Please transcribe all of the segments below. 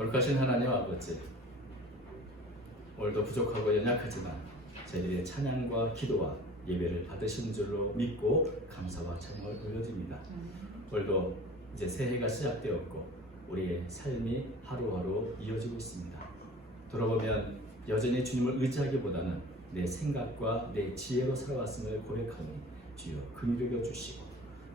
거룩하신 하나님 아버지, 오늘도 부족하고 연약하지만 저희들의 찬양과 기도와 예배를 받으신 줄로 믿고 감사와 찬양을 올려드립니다. 오늘도 이제 새해가 시작되었고 우리의 삶이 하루하루 이어지고 있습니다. 돌아보면 여전히 주님을 의지하기보다는 내 생각과 내 지혜로 살아왔음을 고백하니 주여 긍휼히 여겨 주시고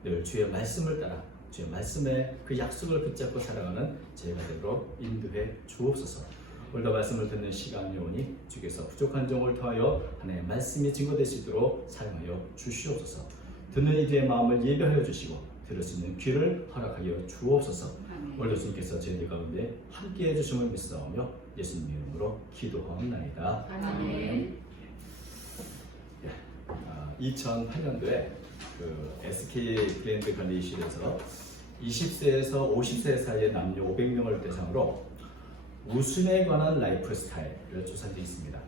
늘 주의 말씀을 따라 주의 말씀의 그 약속을 붙잡고 살아가는 저희가 되도록 인도해 주옵소서. 오늘도 말씀을 듣는 시간이 오니 주께서 부족한 종을 더하여 하나님의 말씀이 증거되시도록 사용하여 주시옵소서. 듣는 이들의 마음을 예배하여 주시고 들을 수 있는 귀를 허락하여 주옵소서. 오늘도 주님께서 저희들 가운데 함께해 주심을 믿사오며 예수님 이름으로 기도하옵나이다. 아멘. 2008년도에 그 SK 브랜드 관리실에서 20세에서 50세 사이의 남녀 500명을 대상으로 웃음에 관한 라이프 스타일을 조사한 적이 있습니다.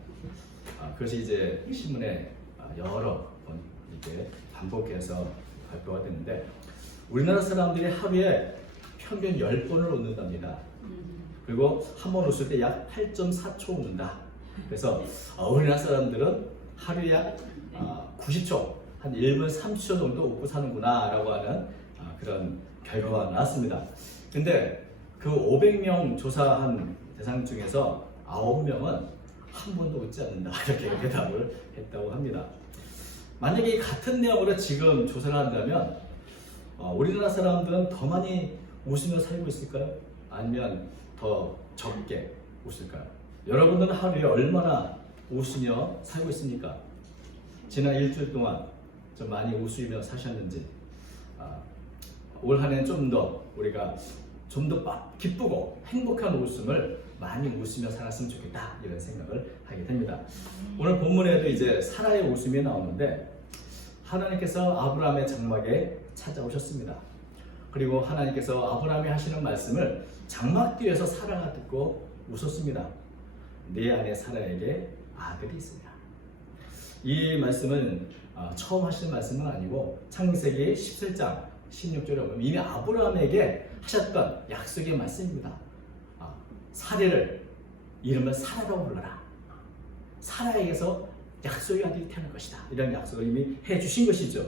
그것이 이제 신문에 여러 번 이렇게 반복해서 발표가 됐는데 우리나라 사람들이 하루에 평균 10번을 웃는답니다. 그리고 한 번 웃을 때 약 8.4초 웃는다. 그래서 우리나라 사람들은 하루에 약 90초, 한 1분 30초 정도 웃고 사는구나 라고 하는 그런 결과가 나왔습니다. 근데 그 500명 조사한 대상 중에서 9명은 한 번도 웃지 않는다 이렇게 대답을 했다고 합니다. 만약에 같은 내용으로 지금 조사를 한다면 우리나라 사람들은 더 많이 웃으며 살고 있을까요? 아니면 더 적게 웃을까요? 여러분들은 하루에 얼마나 웃으며 살고 있습니까? 지난 일주일 동안 좀 많이 웃으며 사셨는지, 올 한 해는 좀 더 우리가 좀 더 기쁘고 행복한 웃음을 많이 웃으며 살았으면 좋겠다 이런 생각을 하게 됩니다. 오늘 본문에도 이제 사라의 웃음이 나오는데 하나님께서 아브라함의 장막에 찾아오셨습니다. 그리고 하나님께서 아브라함이 하시는 말씀을 장막 뒤에서 사라가 듣고 웃었습니다. 네 안에 사라에게 아들이 있으리라. 이 말씀은 처음 하시는 말씀은 아니고 창세기 17장 16절에 보면 이미 아브라함에게 하셨던 약속의 말씀입니다. 사례를 이름을 사라라고 불러라. 사라에게서 약속의 아들이 태어날 것이다. 이런 약속을 이미 해주신 것이죠.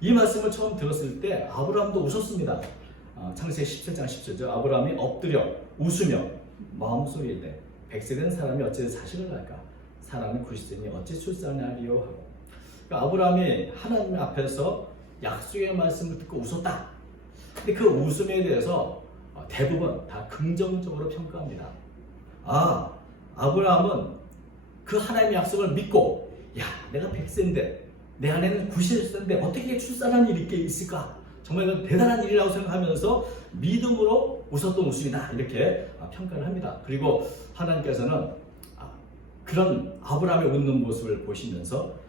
이 말씀을 처음 들었을 때 아브라함도 웃었습니다. 창세기 17장 17절 아브라함이 엎드려 웃으며 마음속에 이르되 100세 된 사람이 어찌 자식을 낳을까? 사람은 90세니 어찌 출산하리요 하고. 그러니까 아브라함이 하나님 앞에서 약속의 말씀을 듣고 웃었다. 근데 그 웃음에 대해서 대부분 다 긍정적으로 평가합니다. 아브라함은 그 하나님의 약속을 믿고 내가 100세인데 내 아내는 90세인데 어떻게 출산한 일이 이렇게 있을까? 정말 이건 대단한 일이라고 생각하면서 믿음으로 웃었던 웃음이다 이렇게 평가를 합니다. 그리고 하나님께서는 그런 아브라함의 웃는 모습을 보시면서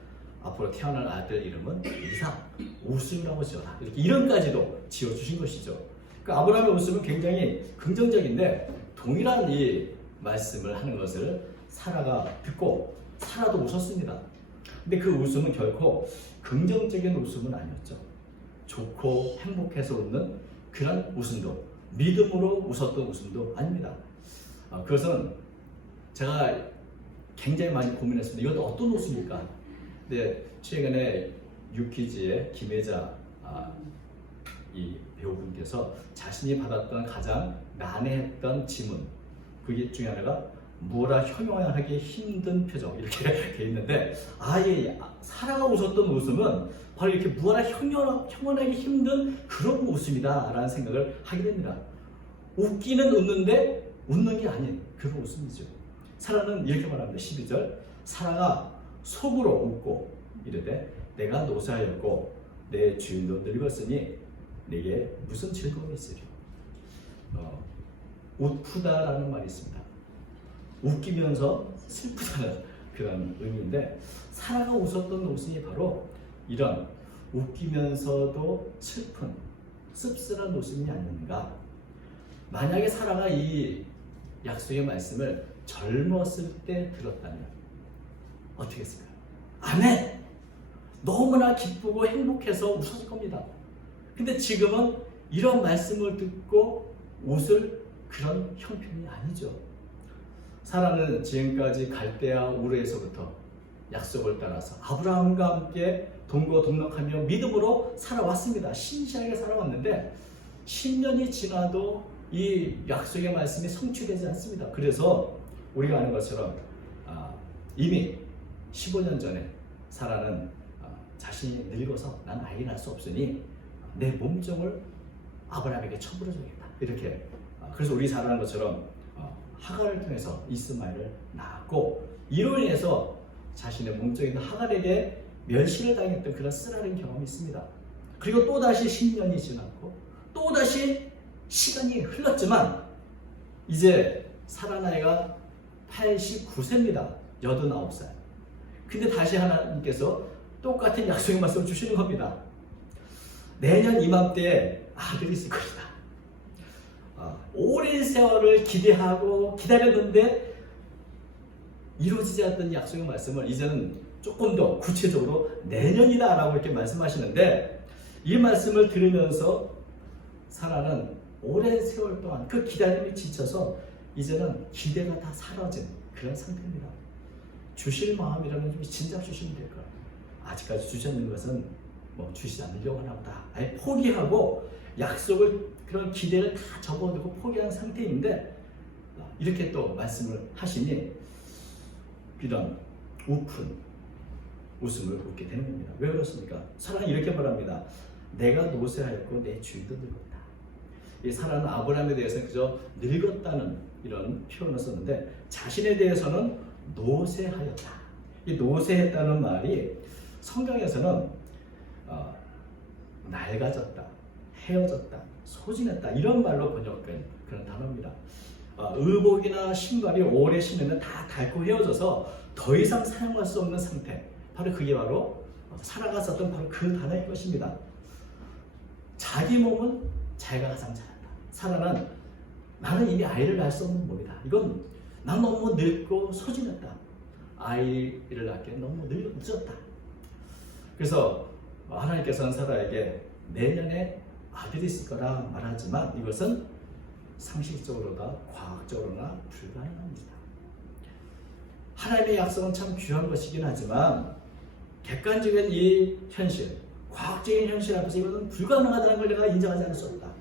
앞으로 태어날 아들 이름은 이삭, 웃음이라고 지어라. 이렇게 이름까지도 지어주신 것이죠. 그러니까 아브라함의 웃음은 굉장히 긍정적인데 동일한 이 말씀을 하는 것을 사라가 듣고 사라도 웃었습니다. 근데 그 웃음은 결코 긍정적인 웃음은 아니었죠. 좋고 행복해서 웃는 그런 웃음도 믿음으로 웃었던 웃음도 아닙니다. 그것은 제가 굉장히 많이 고민했습니다. 이것도 어떤 웃음일까? 근데 최근에 유퀴즈의 김혜자 이 배우분께서 자신이 받았던 가장 난해했던 지문 그게 중에 하나가 뭐라 형용하기 힘든 표정 이렇게 돼 있는데 사라가 웃었던 웃음은 바로 이렇게 뭐라 형용하기 힘든 그런 웃음이다 라는 생각을 하게 됩니다. 웃기는 웃는데 웃는 게 아닌 그런 웃음이죠. 사라는 이렇게 말합니다. 12절 사라가 속으로 웃고 이르되 내가 노사하였고 내 주인도 늙었으니 내게 무슨 즐거움이 있으리요. 웃프다라는 말이 있습니다. 웃기면서 슬프다는 그런 의미인데 사라가 웃었던 웃음이 바로 이런 웃기면서도 슬픈 씁쓸한 웃음이 아닌가. 만약에 사라가 이 약속의 말씀을 젊었을 때 들었다면 어떻게 했을까요? 아멘! 너무나 기쁘고 행복해서 웃었을 겁니다. 근데 지금은 이런 말씀을 듣고 웃을 그런 형편이 아니죠. 사라는 지금까지 갈대아 우르에서부터 약속을 따라서 아브라함과 함께 동거동락하며 믿음으로 살아왔습니다. 신실하게 살아왔는데 10년이 지나도 이 약속의 말씀이 성취되지 않습니다. 그래서 우리가 아는 것처럼 이미 15년 전에 사라는 자신이 늙어서 난 아이 낳을 수 없으니 내 몸종을 아브라함에게 처분해 주겠다. 이렇게 그래서 우리 잘 아는 것처럼 하갈을 통해서 이스마엘을 낳았고 이로 인해서 자신의 몸종에 있는 하갈에게 멸시를 당했던 그런 쓰라린 경험이 있습니다. 그리고 또다시 10년이 지났고 또다시 시간이 흘렀지만 이제 사라 나이가 89세입니다. 89살. 근데 다시 하나님께서 똑같은 약속의 말씀을 주시는 겁니다. 내년 이맘때에 아들이 있을 것이다. 오랜 세월을 기대하고 기다렸는데 이루어지지 않았던 약속의 말씀을 이제는 조금 더 구체적으로 내년이다 라고 이렇게 말씀하시는데 이 말씀을 들으면서 사라는 오랜 세월 동안 그 기다림에 지쳐서 이제는 기대가 다 사라진 그런 상태입니다. 주실 마음이라면 좀 진작 주시면 될 거예요. 아직까지 주셨는 것은 뭐 주시지 않으려고 하나 보다. 아예 포기하고 약속을 그런 기대를 다 접어두고 포기한 상태인데 이렇게 또 말씀을 하시니 이런 우픈 웃음을 웃게 되는 겁니다. 왜 그렇습니까? 사라는 이렇게 말합니다. 내가 노쇠하였고 내 주인도 늙었다. 이 사라는 아브라함에 대해서는 그저 늙었다는 이런 표현을 썼는데 자신에 대해서는 노쇠하였다. 이 노쇠했다는 말이 성경에서는 낡아졌다, 헤어졌다, 소진했다 이런 말로 번역된 그런 단어입니다. 의복이나 신발이 오래 신으면 다 닳고 헤어져서 더 이상 사용할 수 없는 상태. 바로 그게 바로 사라가 썼던 바로 그 단어일 것입니다. 자기 몸은 자기가 가장 잘한다. 사라는 나는 이미 아이를 낳을 수 없는 몸이다. 이건 난 너무 늙고 소진했다. 아이를 낳기에 너무 늦었다. 그래서 하나님께서는 사라에게 내년에 아들이 있을 거라 말하지만 이것은 상식적으로나 과학적으로나 불가능합니다. 하나님의 약속은 참 귀한 것이긴 하지만 객관적인 이 현실, 과학적인 현실 앞에서 이것은 불가능하다는 걸 내가 인정하지 않을 수 없다.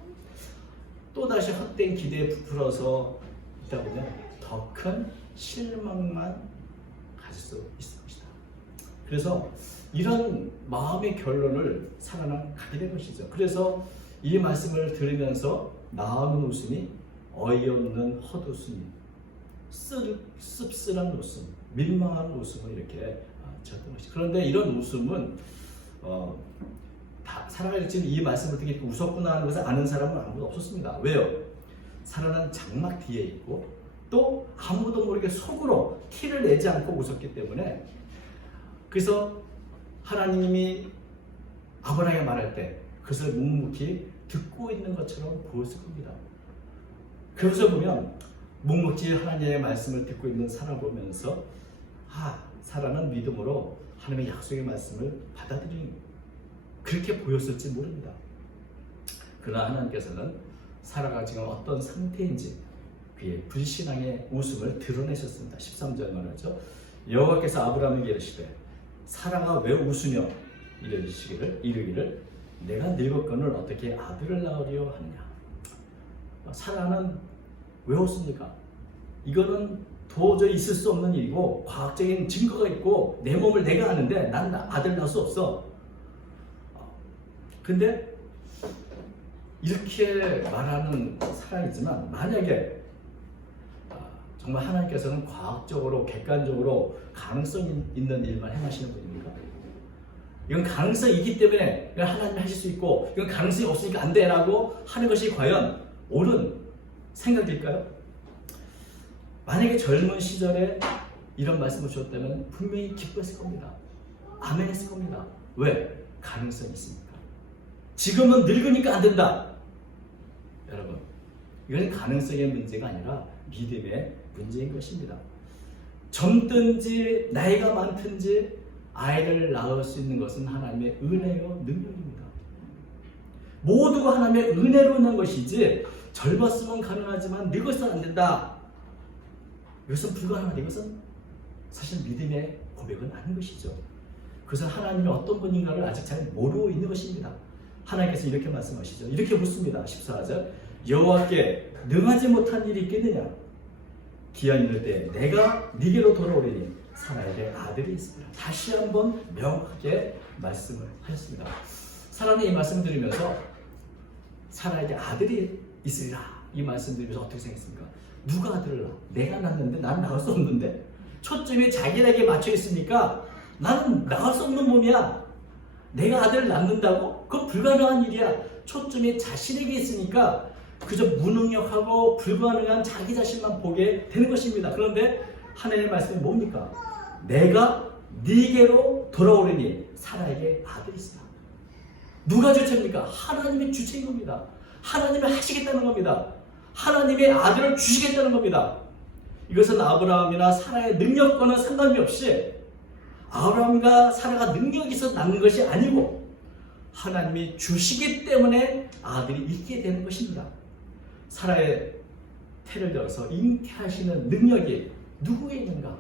또다시 헛된 기대에 부풀어서 있다 보면 더 큰 실망만 가질 수 있을 것이다. 그래서 이런 마음의 결론을 사라는 가게 된 것이죠. 그래서 이 말씀을 들으면서 나오는 웃음이 어이없는 헛웃음이 씁쓸한 웃음, 민망한 웃음을 이렇게 지었던 것이죠. 그런데 이런 웃음은 사라가 지금 이 말씀을 듣기 웃었구나 하는 것을 아는 사람은 아무도 없었습니다. 왜요? 사라는 장막 뒤에 있고 또 아무도 모르게 속으로 티를 내지 않고 웃었기 때문에 그래서 하나님이 아브라함에게 말할 때 그것을 묵묵히 듣고 있는 것처럼 보였을 겁니다. 그래서 보면 묵묵히 하나님의 말씀을 듣고 있는 사라 보면서 사라는 믿음으로 하나님의 약속의 말씀을 받아들이는 그렇게 보였을지 모릅니다. 그러나 하나님께서는 사라가 지금 어떤 상태인지 그의 불신앙의 웃음을 드러내셨습니다. 13절 말하죠. 여호와께서 아브라함에게 이르시되 사라가 왜 웃으며 이르기를 내가 늙었거늘 어떻게 아들을 낳으려 하느냐. 사라는 왜 웃습니까? 이거는 도저히 있을 수 없는 일이고 과학적인 증거가 있고 내 몸을 내가 아는데 난 아들 낳을 수 없어. 근데 이렇게 말하는 사람이지만 만약에 정말 하나님께서는 과학적으로 객관적으로 가능성 있는 일만 행하시는 분입니까? 이건 가능성이 있기 때문에 이건 하나님이 하실 수 있고 이건 가능성이 없으니까 안 돼라고 하는 것이 과연 옳은 생각일까요? 만약에 젊은 시절에 이런 말씀을 주셨다면 분명히 기뻐했을 겁니다. 아멘 했을 겁니다. 왜? 가능성이 있으니까. 지금은 늙으니까 안 된다. 여러분, 이건 가능성의 문제가 아니라 믿음의 문제인 것입니다. 젊든지 나이가 많든지 아이를 낳을 수 있는 것은 하나님의 은혜요 능력입니다. 모두가 하나님의 은혜로 난 것이지 젊었으면 가능하지만 늙어서는 안 된다. 이것은 불가능하다. 이것은 사실 믿음의 고백은 아닌 것이죠. 그것은 하나님이 어떤 분인가를 아직 잘 모르고 있는 것입니다. 하나님께서 이렇게 말씀하시죠. 이렇게 묻습니다. 14절 여호와께 능하지 못한 일이 있겠느냐? 기한 이를 때 내가 네게로 돌아오리니 사라에게 아들이 있습니다. 다시 한번 명확하게 말씀을 하셨습니다. 사라는 이 말씀 들으면서 사라에게 아들이 있으리라 이 말씀 들으면서 어떻게 생각했습니까? 누가 아들을 낳아? 내가 낳는데 난 낳을 수 없는데 초점이 자기에게 맞춰 있으니까 나는 낳을 수 없는 몸이야. 내가 아들을 낳는다고? 그건 불가능한 일이야. 초점이 자신에게 있으니까 그저 무능력하고 불가능한 자기 자신만 보게 되는 것입니다. 그런데 하나님의 말씀이 뭡니까? 내가 네게로 돌아오리니 사라에게 아들이 있으라. 누가 주체입니까? 하나님의 주체인 겁니다. 하나님이 하시겠다는 겁니다. 하나님의 아들을 주시겠다는 겁니다. 이것은 아브라함이나 사라의 능력과는 상관이 없이 아브라함과 사라가 능력이 있어서 낳는 것이 아니고 하나님이 주시기 때문에 아들이 있게 되는 것입니다. 사라의 태를 들어서 잉태하시는 능력이 누구에 있는가?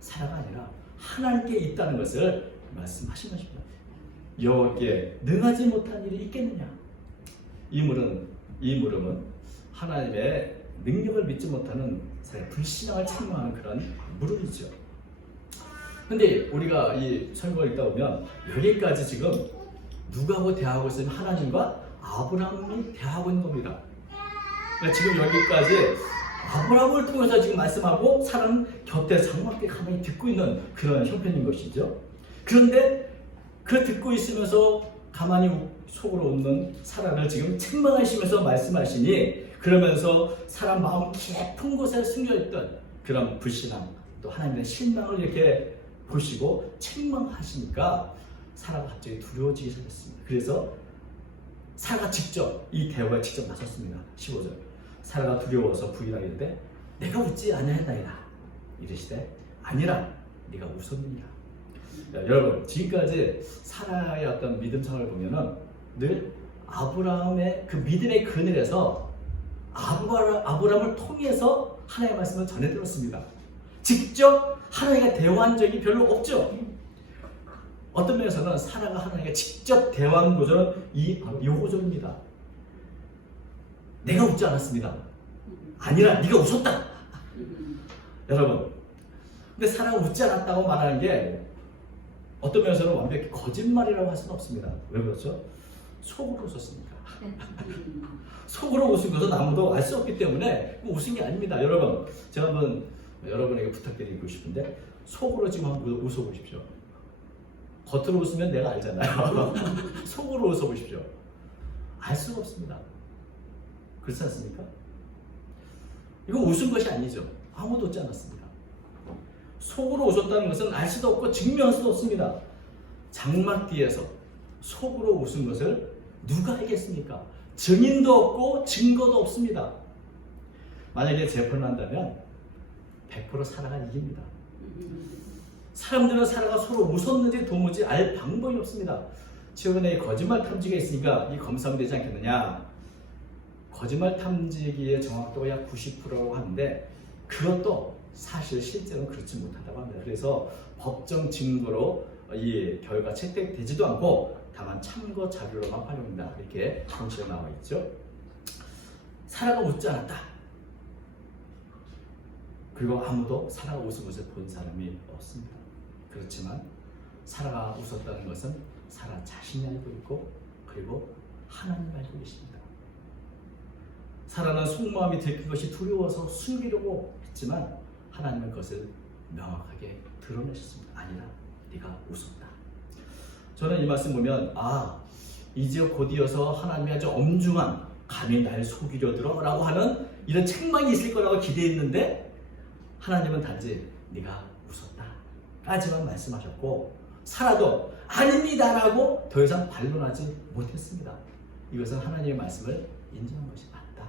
사라가 아니라 하나님께 있다는 것을 말씀하신 것입니다. 여호와께 능하지 못한 일이 있겠느냐? 이 물음은 하나님의 능력을 믿지 못하는 불신앙을 책망하는 그런 물음이죠. 근데 우리가 이 설명을 읽다 보면 여기까지 지금 누구하고 대화하고 있으면 하나님과 아브라함이 대화하고 있는 겁니다. 그러니까 지금 여기까지 아브라함을 통해서 지금 말씀하고 사람 곁에 장막에 가만히 듣고 있는 그런 형편인 것이죠. 그런데 그 듣고 있으면서 가만히 속으로 웃는 사라를 지금 책망하시면서 말씀하시니 그러면서 사람 마음 깊은 곳에 숨겨있던 그런 불신앙 또 하나님의 실망을 이렇게 보시고 책망하시니까 사라가 갑자기 두려워지기 시작했습니다. 그래서 사라가 직접 이 대화에 직접 나섰습니다. 15절 사라가 두려워서 부인하기를 내가 웃지 아니하였나이다 이르시되 아니라 네가 웃었느니라. 여러분 지금까지 사라의 어떤 믿음상을 보면은 늘 아브라함의 그 믿음의 그늘에서 아브라함을 통해서 하나님의 말씀을 전해 들었습니다. 직접 하나님과 대화한 적이 별로 없죠. 어떤 면에서는 사라가 하나님과 직접 대화한 구조는 이 구조입니다. 내가 웃지 않았습니다. 아니라 네가 웃었다. 여러분, 근데 사라가 웃지 않았다고 말하는 게 어떤 면에서는 완벽히 거짓말이라고 할 수는 없습니다. 왜 그렇죠? 속으로 웃었으니까. 속으로 웃은 것은 아무도 알 수 없기 때문에 웃은 게 아닙니다. 여러분, 제가 한번 여러분에게 부탁드리고 싶은데 속으로 지금 한번 웃어보십시오. 겉으로 웃으면 내가 알잖아요. 속으로 웃어보십시오. 알 수가 없습니다. 그렇지 않습니까? 이건 웃은 것이 아니죠. 아무도 웃지 않았습니다. 속으로 웃었다는 것은 알 수도 없고 증명할 수도 없습니다. 장막 뒤에서 속으로 웃은 것을 누가 알겠습니까? 증인도 없고 증거도 없습니다. 만약에 재판을 한다면 100% 사라가 이깁니다. 사람들은 사라가 서로 웃었는지 도무지 알 방법이 없습니다. 최근에 거짓말 탐지기가 있으니까 이 검사되지 않겠느냐. 거짓말 탐지기의 정확도가 약 90%라고 하는데 그것도 사실 실제로는 그렇지 못하다고 합니다. 그래서 법정 증거로 이 결과 채택되지도 않고 다만 참고 자료로만 활용된다. 이렇게 정치에 나와 있죠. 사라가 웃지 않았다. 그리고 아무도 사라가 웃은 것을 본 사람이 없습니다. 그렇지만 사라가 웃었다는 것은 사라 자신이 알고 있고 그리고 하나님 알고 계십니다. 사라는 속마음이 들킨 것이 두려워서 숨기려고 했지만 하나님은 그것을 명확하게 드러내셨습니다. 아니라 네가 웃었다. 저는 이 말씀 보면 이제 곧이어서 하나님이 아주 엄중한 감히 날 속이려 들어 라고 하는 이런 책망이 있을 거라고 기대했는데 하나님은 단지 네가 웃었다 까지만 말씀하셨고 사라도 아닙니다 라고 더 이상 반론하지 못했습니다. 이것은 하나님의 말씀을 인정한 것이 맞다.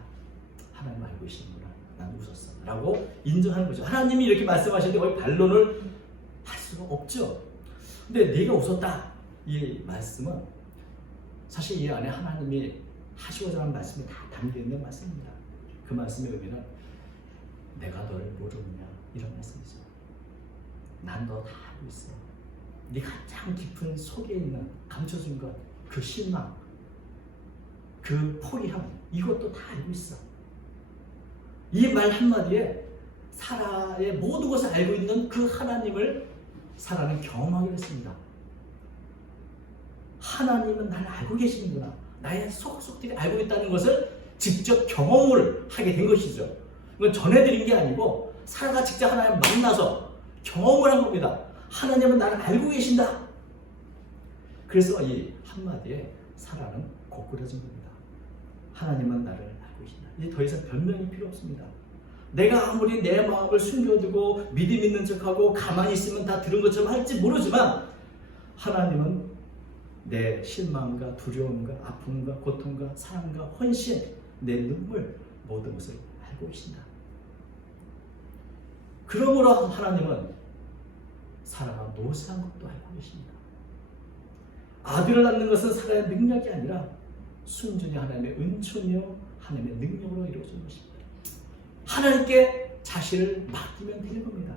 하나님 알고 계시는구나. 난 웃었어 라고 인정하는 거죠. 하나님이 이렇게 말씀하시는데 거의 반론을 할 수가 없죠. 근데 네가 웃었다 이 말씀은 사실 이 안에 하나님이 하시고자 하는 말씀이 다 담겨있는 말씀입니다. 그 말씀의 의미는 내가 너를 모르느냐 이런 말씀이죠. 난 너 다 알고 있어. 네 가장 깊은 속에 있는 감춰진 것, 그 실망, 그 포기함, 이것도 다 알고 있어. 이 말 한마디에 사라의 모든 것을 알고 있는 그 하나님을 사라는 경험하게 됐습니다. 하나님은 나를 알고 계시는구나. 나의 속속들이 알고 있다는 것을 직접 경험을 하게 된 것이죠. 이건 전해드린 게 아니고 사라가 직접 하나님을 만나서 경험을 한 겁니다. 하나님은 나를 알고 계신다. 그래서 이 한마디에 사라는 고꾸라진 겁니다. 하나님은 나를 알고 계신다. 이제 더 이상 변명이 필요 없습니다. 내가 아무리 내 마음을 숨겨두고 믿음 있는 척하고 가만히 있으면 다 들은 것처럼 할지 모르지만 하나님은 내 실망과 두려움과 아픔과 고통과 사랑과 헌신, 내 눈물 모든 것을 알고 계신다. 그러므로 하나님은 사라가 노쇠한 것도 알고 계십니다. 아들을 낳는 것은 사라의 능력이 아니라 순전히 하나님의 은총이요 하나님의 능력으로 이루어진 것입니다. 하나님께 자신을 맡기면 되는 겁니다.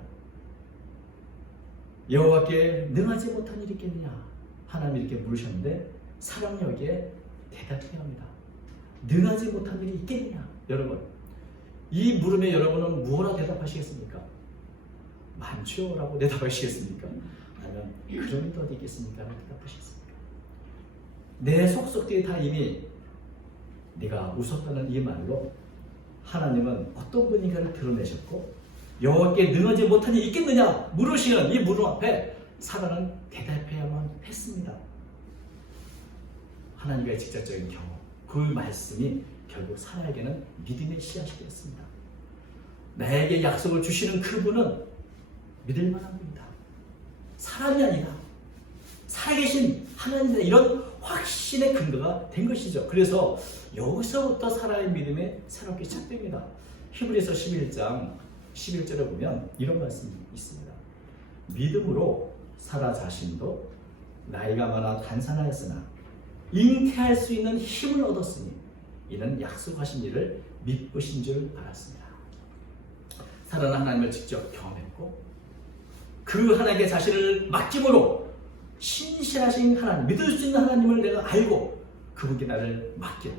여호와께 능하지 못한 일이 있겠느냐? 하나님이 이렇게 물으셨는데 사람이 여기에 대답해야 합니다. 능하지 못한 일이 있겠느냐? 여러분, 이 물음에 여러분은 무엇라 대답하시겠습니까? 많죠? 라고 대답하시겠습니까? 아니면 그런 게 어디 있겠습니까? 라고 대답하시겠습니까? 내 속속들이 다 이미 네가 웃었다는 이 말로 하나님은 어떤 분인가를 드러내셨고 여호와께 능하지 못한 일이 있겠느냐? 물으시는 이 물음 앞에 사라는 대답해야만 했습니다. 하나님과의 직접적인 경험, 그 말씀이 결국 사라에게는 믿음의 씨앗이 되었습니다. 나에게 약속을 주시는 그분은 믿을 만한 분이다. 사람이 아니다. 살아계신 하나님이다. 이런 확신의 근거가 된 것이죠. 그래서 여기서부터 사라의 믿음이 새롭게 시작됩니다. 히브리서 11장 11절에 보면 이런 말씀이 있습니다. 믿음으로 사라 자신도 나이가 많아 단산하였으나 잉태할 수 있는 힘을 얻었으니 이는 약속하신 일을 믿으신 줄 알았습니다. 사라는 하나님을 직접 경험했고 그 하나님께 자신을 맡김으로 신실하신 하나님, 믿을 수 있는 하나님을 내가 알고 그분께 나를 맡겨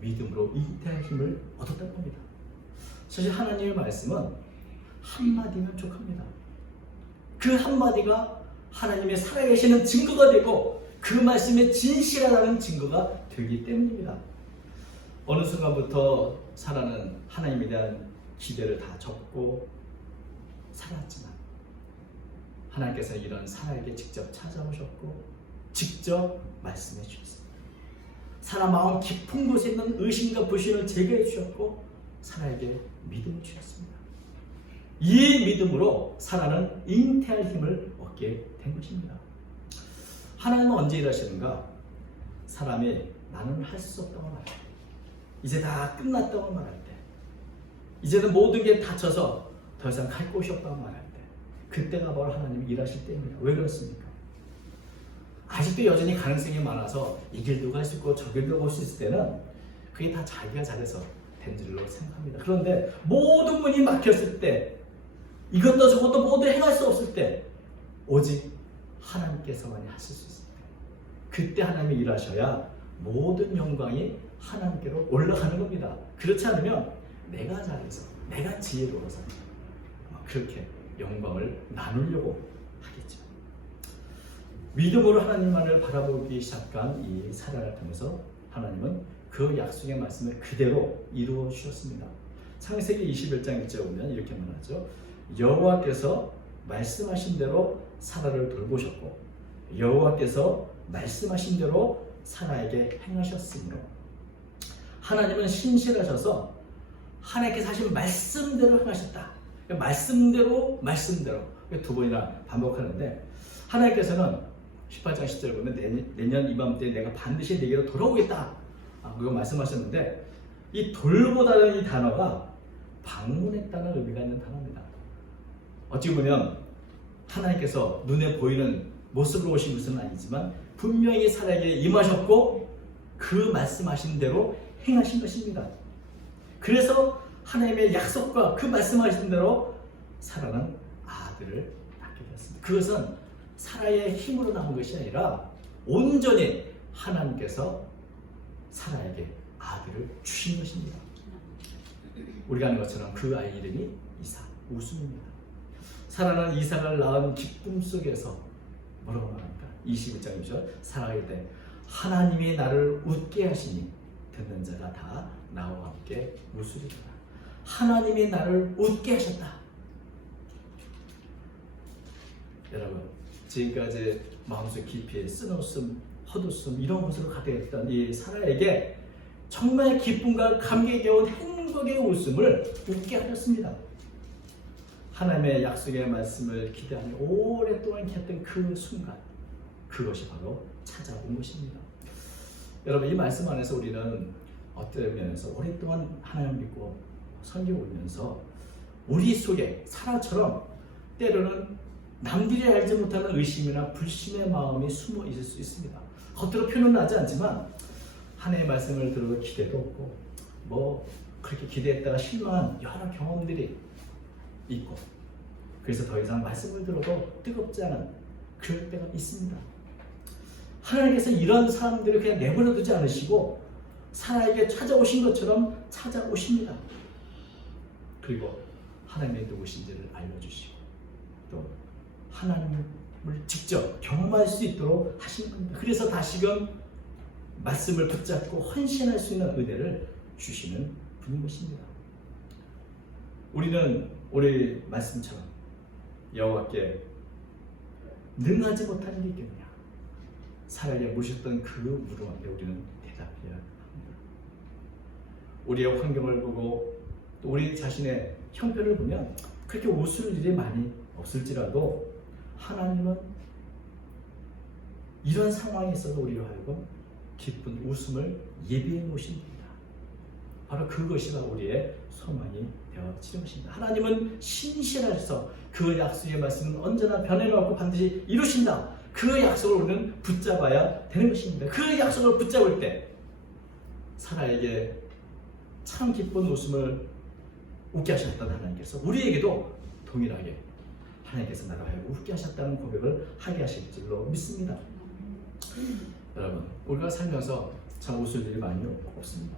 믿음으로 잉태할 힘을 얻었다는 겁니다. 사실 하나님의 말씀은 한마디면 족합니다. 그 한마디가 하나님의 살아계시는 증거가 되고 그 말씀의 진실하다는 증거가 되기 때문입니다. 어느 순간부터 사라는 하나님에 대한 기대를 다 접고 살았지만 하나님께서 이런 사라에게 직접 찾아오셨고 직접 말씀해 주셨습니다. 사라 마음 깊은 곳에 있는 의심과 불신을 제거해 주셨고 사라에게 믿음을 주셨습니다. 이 믿음으로 사라는 잉태할 힘을 얻게 된 것입니다. 하나님은 언제 일하시는가? 사람이 나는 할 수 없다고 말할 때, 이제 다 끝났다고 말할 때, 이제는 모든 게 닫혀서 더 이상 갈 곳이 없다고 말할 때, 그때가 바로 하나님이 일하실 때입니다. 왜 그렇습니까? 아직도 여전히 가능성이 많아서 이 길도 갈 수 있고 저 길도 갈 수 있을 때는 그게 다 자기가 잘해서 된 줄로 생각합니다. 그런데 모든 문이 막혔을 때, 이것도 저것도 모두 행할 수 없을 때 오직 하나님께서만이 하실 수 있습니다. 그때 하나님이 일하셔야 모든 영광이 하나님께로 올라가는 겁니다. 그렇지 않으면 내가 잘해서 내가 지혜로워서 그렇게 영광을 나누려고 하겠죠. 믿음으로 하나님만을 바라보기 시작한 이 사라를 통해서 하나님은 그 약속의 말씀을 그대로 이루어 주셨습니다. 창세기 21장 1절에 보면 이렇게 말하죠. 여호와께서 말씀하신 대로 사라를 돌보셨고 여호와께서 말씀하신 대로 사라에게 행하셨으므로 하나님은 신실하셔서 하나님께서 하신 말씀대로 행하셨다. 말씀대로 두 번이나 반복하는데 하나님께서는 18장 10절을 보면 내년 이맘때 내가 반드시 내게로 돌아오겠다. 그거 말씀하셨는데 이 돌보다는 이 단어가 방문했다는 의미가 있는 단어입니다. 어찌 보면 하나님께서 눈에 보이는 모습으로 오신 것은 아니지만 분명히 사라에게 임하셨고 그 말씀하신 대로 행하신 것입니다. 그래서 하나님의 약속과 그 말씀하신 대로 사라는 아들을 낳게 되었습니다. 그것은 사라의 힘으로 나온 것이 아니라 온전히 하나님께서 사라에게 아들을 주신 것입니다. 우리가 아는 것처럼 그 아이 이름이 이삭, 웃음입니다. 사라는 이삭을 낳은 기쁨 속에서 뭐라고 말합니까? 21장 2절 사라가 이르되 하나님이 나를 웃게 하시니 듣는 자가 다 나와 함께 웃으리라. 하나님이 나를 웃게 하셨다. 여러분, 지금까지 마음속 깊이 쓴웃음, 헛웃음 이런 것으로 가득했던 이 사라에게 정말 기쁨과 감격에 겨운 행복의 웃음을 웃게 하셨습니다. 하나님의 약속의 말씀을 기대하며 오랫동안 기다렸던 그 순간, 그것이 바로 찾아온 것입니다. 여러분, 이 말씀 안에서 우리는 어떤 면에서 오랫동안 하나님을 믿고 섬겨오면서 우리 속에 사라처럼 때로는 남들이 알지 못하는 의심이나 불신의 마음이 숨어 있을 수 있습니다. 겉으로 표현은 하지 않지만 하나님의 말씀을 들어도 기대도 없고 뭐 그렇게 기대했다가 실망한 여러 경험들이 있고, 그래서 더 이상 말씀을 들어도 뜨겁지 않은 그럴 때가 있습니다. 하나님께서 이런 사람들을 그냥 내버려 두지 않으시고 사라에게 찾아오신 것처럼 찾아오십니다. 그리고 하나님이 누구신지를 알려주시고 또 하나님을 직접 경험할 수 있도록 하신 겁니다. 그래서 다시금 말씀을 붙잡고 헌신할 수 있는 은혜를 주시는 분인 것입니다. 우리는 오늘 말씀처럼 여호와께 능하지 못한 일이 있겠느냐, 사라에게 물으셨던 그 물음 앞에 우리는 대답해야 합니다. 우리의 환경을 보고 또 우리 자신의 형편을 보면 그렇게 웃을 일이 많이 없을지라도 하나님은 이런 상황에 있어서 우리로 하여금 기쁜 웃음을 예비해 놓으십니다. 바로 그것이 바로 우리의 소망이 되어지는 것입니다. 하나님은 신실하셔서 그 약속의 말씀은 언제나 변함이 없고 반드시 이루신다. 그 약속을 우리는 붙잡아야 되는 것입니다. 그 약속을 붙잡을 때 사라에게 참 기쁜 웃음을 웃게 하셨던 하나님께서 우리에게도 동일하게 하나님께서 나를 하여금 웃게 하셨다는 고백을 하게 하실 줄로 믿습니다. 여러분, 우리가 살면서 참 웃을 일이 많이 없습니다.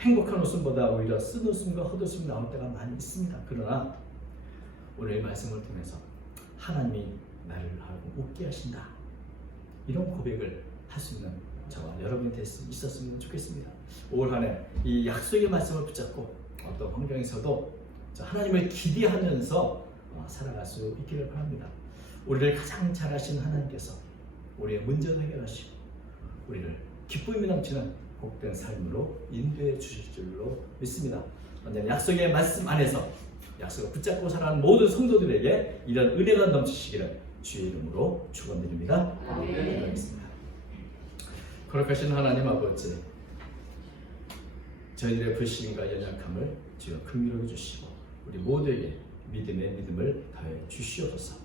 행복한 웃음보다 오히려 쓴 웃음과 헛웃음이 나올 때가 많이 있습니다. 그러나 오늘 말씀을 통해서 하나님이 나를 하여금 웃게 하신다, 이런 고백을 할 수 있는 저와 여러분이 될 수 있었으면 좋겠습니다. 올 한 해 이 약속의 말씀을 붙잡고 어떤 환경에서도 하나님을 기대하면서 살아갈 수 있기를 바랍니다. 우리를 가장 잘 아시는 하나님께서 우리의 문제도 해결하시고 우리를 기쁨이 넘치는 복된 삶으로 인도해 주실 줄로 믿습니다. 언제나 약속의 말씀 안에서 약속을 붙잡고 살아가는 모든 성도들에게 이런 은혜가 넘치시기를 주의 이름으로 축원드립니다. 기도하겠습니다. 거룩하신 하나님 아버지, 저희들의 불신과 연약함을 주여 긍휼히 주시고 우리 모두에게 믿음의 믿음을 더해 주시옵소서.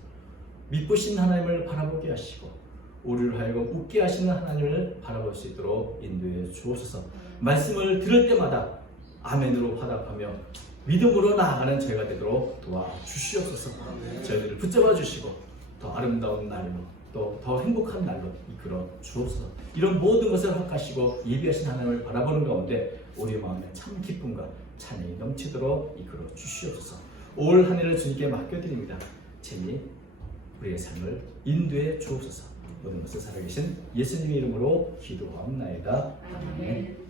믿으신 하나님을 바라보게 하시고 우리를 하여금 웃게 하시는 하나님을 바라볼 수 있도록 인도해 주옵소서. 말씀을 들을 때마다 아멘으로 화답하며 믿음으로 나아가는 저희가 되도록 도와주시옵소서. 저희들을 붙잡아 주시고 더 아름다운 날로 또 더 행복한 날로 이끌어 주옵소서. 이런 모든 것을 허락하시고 예비하신 하나님을 바라보는 가운데 우리 마음에 참 기쁨과 찬양이 넘치도록 이끌어 주시옵소서. 올 한 해를 주님께 맡겨드립니다. 친히 우리의 삶을 인도해 주옵소서. 모든 것을 살아계신 예수님의 이름으로 기도하옵나이다. 아멘.